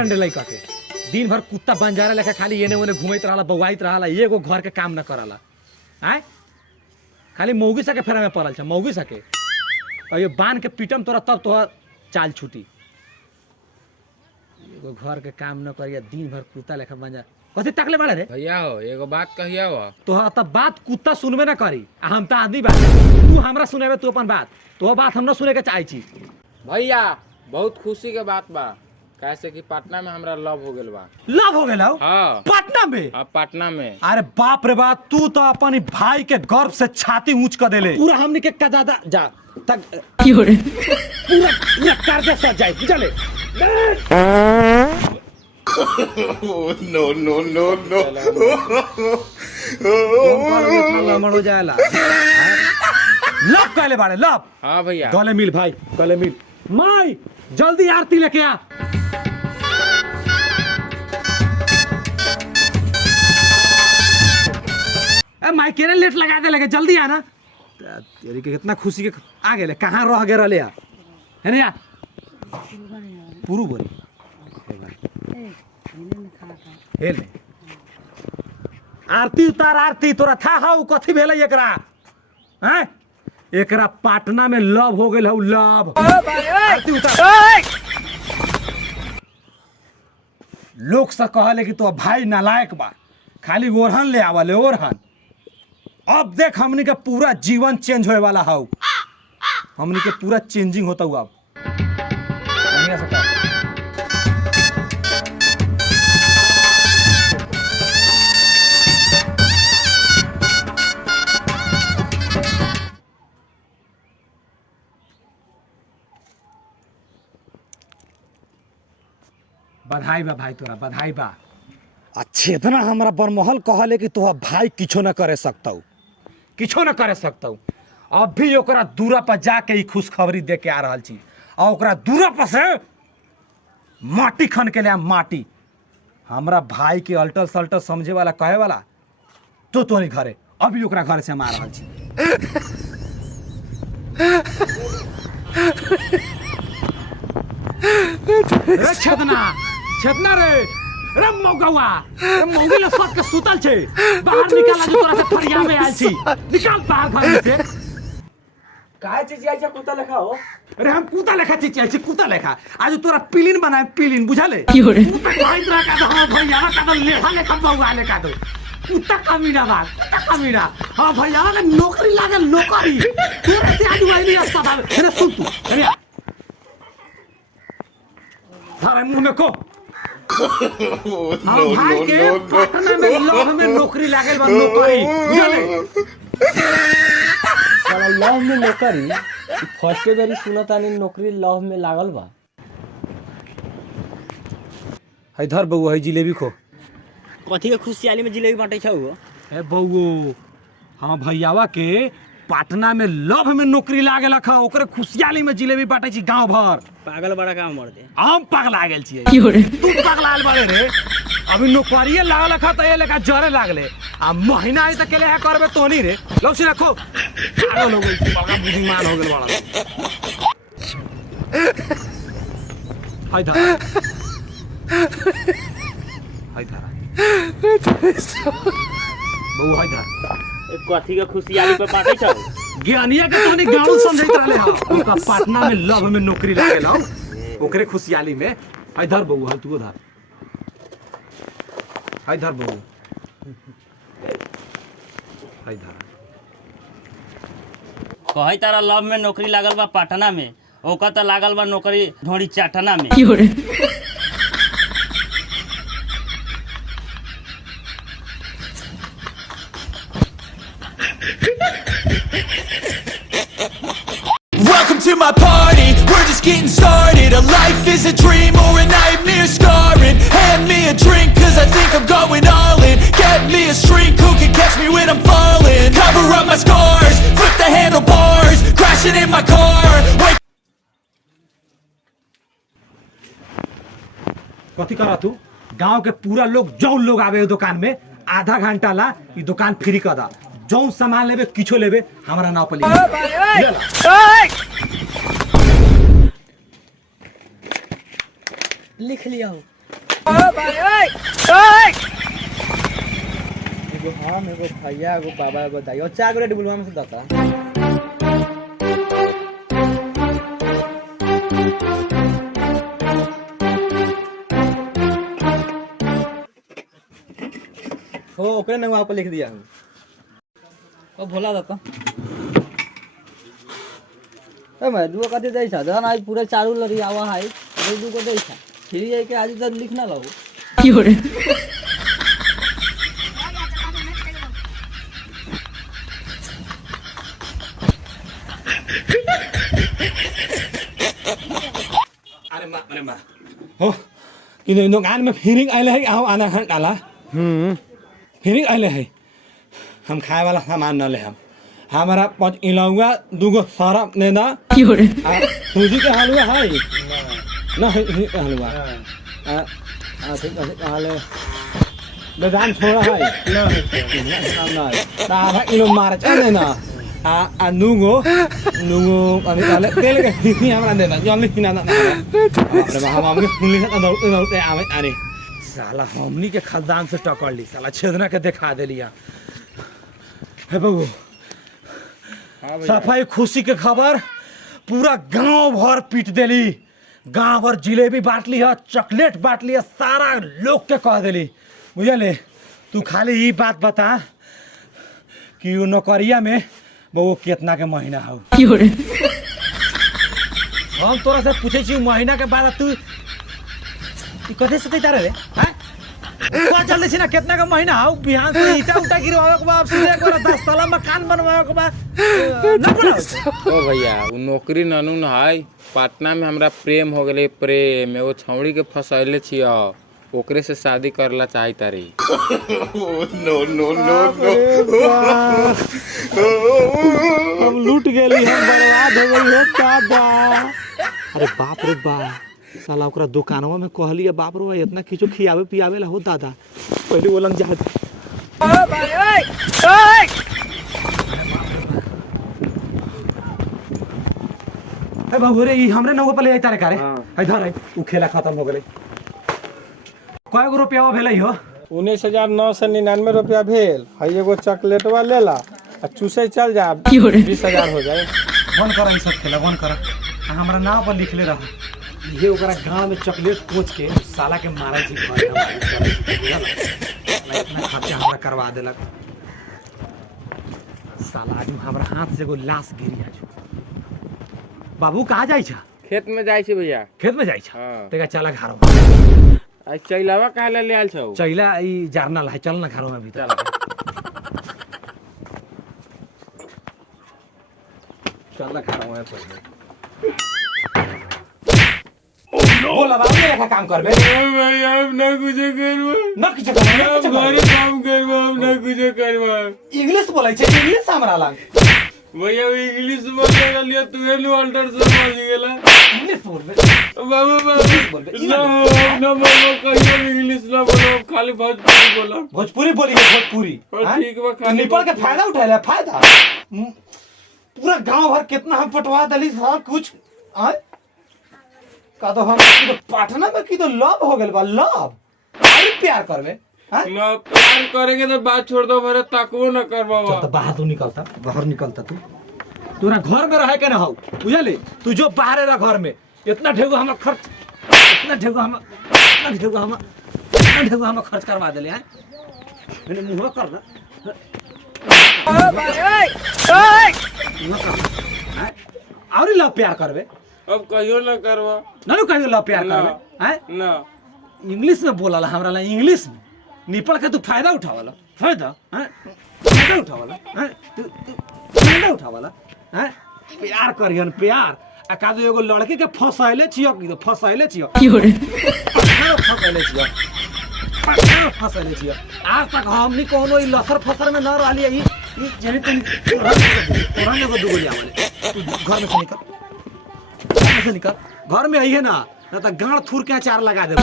कंडे लइका के दिन भर कुत्ता बंजारा लेके खाली एने ओने घूमत रहला बौआइत रहला एगो घर के काम न करला आय खाली मौगी सके फेरा में पड़ल छ मौगी सके और ये बांध के पीटम तोरा तब तोहर चाल छूटी एगो घर के काम न करिया दिन भर कुत्ता लेखा बंजा कथी तकले बाड़े रे भैया हो एगो बात कहिया हो तोहर तब बात कुत्ता सुनबे ना करी हम त आदमी बा तू हमरा सुनेबे तू अपन बात तो बात हम न सुने के चाहे छी भैया बहुत खुशी के बात बा कैसे कि पटना में हमरा लव हो गेल बा लव हो गेल हाँ पटना में अब पटना में अरे बाप रे बाप तू तो अपन भाई के गर्व से छाती ऊंच कर देले पूरा हमनी के कजादा जा तक पूरा पूरा कर्जा सज जाए बुझले no, no, no, no. लमड़ हो जाएला लव कहले बाड़े लव हाँ भैया गले मिल भाई गले मिल माई जल्दी आरती लेके आ ए माई केने लेट लगा दे लगे जल्दी आ ना तेरी के कितना खुशी के आ गेले कहां रह गे रहले है ना पुरु बोली हेल आरती उतार आरती तोरा था हाउ कथी भेलै एकरा हैं एकरा पटना में लव हो गेल हौ लव आरती उतार लोग से कहले कि तो भाई नालायक बा खाली ओरहन ले आवले ओरहन अब देख हमनी के पूरा जीवन चेंज होए वाला हौ हमनी के पूरा चेंजिंग होता हुआ अब बढ़िया से कर। बधाई बा भाई तोरा बधाई बा अच्छे इतना हमरा बरमहल कहले कि तोहर भाई किछो न करे सकतौ किछो न करे सकतौ अब भी ओकरा दूरा पर जाके ई खुशखबरी दे के आ रहल छी और ओकरा दूरा पर से माटी खन के ले माटी हमरा भाई के अल्टर सल्टर समझे वाला कहे वाला तो तोनी घरे अभी ओकरा घर से हम आ रहल छी रे छेतना रे रे मौगवा रे मौगी ल सट के सुतल छे बाहर निकाल आज तोरा से फरिया में आइल छी निकाल बाहर घर से काहे चीज आइछ कुत्ता लेखा हो अरे हम कुत्ता लेखा चीज आइल छी कुत्ता लेखा आज तोरा पिलिन बनाए पिलिन बुझाले कुत्ता भाई तोरा का हां भैया का तो लेखा लेखा बौआ लेखा दो कुत्ता कमीना बा कुत्ता कमीना हां भैया का नौकरी लागे नौकरी तोरे से आज आइली अस्पताल अरे सुन तू अरे थारे मुंह में को no, भाई no, के no, no. पटना में लव में नौकरी लागल बा नौकरी बुझले साला लव में नौकरी फर्स्ट बेरी सुनतानी नौकरी लव में लागल बा है धर बउआ है जिलेबी खो कथी के खुशहाली में जिलेबी बांटै छौ ए बउओ हां भैयावा के पटना में लव में नौकरी लागल खा ओकरे खुशहाली में जिलेबी बांटै छी गांव भर पागल बड़ा काम मर दे हम पगला गेल छियै तू पगलाल बाड़े रे अभी नौकरिए लागल खा त ए लेका जरे लागले आ महीना आई त केले है करबे तोनी रे लौसी रखो पागल हो गेल छी बड़ा बुद्धिमान हो गेल बड़ा हाय धा हाय धा बउ हाय धा कथी के खुशहाली पे बांटै छौ ज्ञानिया के तोनी गाँव समझैत रहले ह ओका पटना में लव में नौकरी लागल हौ ओकरे खुशहाली में हाय धर बउ हाल तू धर हाय धर बउ हाय धर कहै तारा लव में नौकरी लागल बा पटना में ओका त लागल बा नौकरी ढोड़ी चाटना में Welcome to my party, we're just getting started. A life is a dream or a nightmare scarring. Hand me a drink cause I think I'm going all in. Get me a shrink who can catch me when I'm falling. Cover up my scars, flip the handlebars, crashing in my car. Wake कथी करा तू गांव के पूरा लोग जौन लोग आवे दुकान में आधा घंटा ला ई दुकान फ्री कर दा जौन सामान लेबे किछो लेबे हमरा नाव पर लिख लिया हो एगो हम एगो भैया एगो बाबा एगो दाई और चार गो रेड बुलवा में से दाता हो ओकरे ने वहां पर लिख दिया हूं ओ भोला दाता ए मैं दुआ कते दै छ जन आज पूरा चारू लरी आवा है रे दु को दै छ फिर ये के आज तक लिखना लो अरे माँ हो कि दुकान में फिरिंग आए है आओ आना घंटा डाला फिरिंग आए है हम खाए वाला सामान न ले हम हमारा 5 इलाउआ 2 गो सारा लेना सूजी के हलवा है ना हलवा ठीक है हाले बेदान छोड़ा है ना तावा इलो मार चले ना नुगो अनि ताले तेल के हिनी हमरा देना जल्दी किना ना अरे हम हमके फुली ना दौड़ते आवे अरे साला हमनी के खदान से टकड़ ली साला छेदना के दिखा देलिया हे बाबू सफाई खुशी के खबर पूरा गांव भर पीट देली गांव भर जिलेबी बांट ली है चॉकलेट बांट ली है सारा लोग के कह देली बुझले तू खाली ये बात बता कि वो नौकरिया में वो कितना के महीना हो हम तोरा से पूछे छी महीना के बाद तू कथे से तारे रे हैं को चल छी ना कितना का महीना हो बिहान से ईटा उटा गिरवावे के बाद सीधे एक बार 10 तला मकान बनवावे के बाद न बनाओ ओ भैया वो नौकरी ननू न है पटना में हमरा प्रेम हो गेले प्रेम एगो छौड़ी के फसैले छियो ओकरे से शादी करला चाही तारी no, no, no, हम लूट गेली हम बर्बाद हो गई है दादा अरे बाप रे बाप साला ओकरा दुकानवा में कहली है बाप रे इतना किछो खियावे पियावे ला हो दादा पहले ओलन जा ओ भाई ओए ए बाबू रे ई हमरे नंगे पे ले आई तारे कारे इधर आई उ खेला खत्म हो गेलै कय गो रुपया भेलै हो 19,999 रुपया भेल हई एगो चॉकलेटवा लेला आ चूसे चल जा 20,000 हो जाए बंद कर ई सब खेला बंद कर हमरा नाम पर लिखले रह ये ओकरा गांव में चॉकलेट कोच के साला के मारै छी इतना खर्चा हमरा करवा देलक साला आज हमरा हाथ से एगो लाश गिरी आज बाबू कहाँ जाइ छ खेत में जाई छी भैया खेत में जाइ छ हां तेगा चला घर में आ चैलावा काहे ले आल छौ चैला ई जर्नल है चल ना घर में भीतर चल ना घर में पहले बोला बाबू ये काम करबे भैया अब ना कुछ करबो ना कुछ करबे घरे काम करबो अब ना कुछ करबो इंग्लिश बोलै छै इंग्लिश हमरा लग भैया इंग्लिश बोल लिया तू नु अल्टर समझ गेला इंग्लिश बोलबे बाबू बाबू ना बाबू कहियो इंग्लिश ना बोलो खाली भोजपुरी बोलो भोजपुरी बोली भोजपुरी ठीक बा खाली निपल के फायदा उठाले फायदा पूरा गांव भर कितना हम पटवा दली सब कुछ आ का तो हम तो पटना में की तो लव हो गेल बा लव अरे प्यार करबे हां ना प्यार करेंगे तो बात छोड़ दो मेरे ताकू ना करबा तो बाहर तू निकलता बाहर निकलता तू तोरा घर में रहे के ना हो बुझले तू जो बाहर रह घर में इतना ढेगो हम खर्च इतना ढेगो हम खर्च करवा देले हैं मैंने मुंह कर ना ओ भाई ओए और लव प्यार करबे अब कहियो ना करबा ना कहियो लव प्यार करबे हैं ना इंग्लिश में बोला हमरा ला इंग्लिश में निपल के तू फायदा उठावला फायदा हैं फायदा उठावला हैं तू फायदा उठावला हैं प्यार करियन प्यार आ कादो एगो लड़की के फसाइले छियो कि फसाइले छियो फसाइले छियो आज तक हमनी कोनो ई लसर फसर में न रहली ई जेने तनी तोरा ने दुगो लिया वाले घर में से निकल घर में आई है ना तो गांड थूर के अचार लगा दे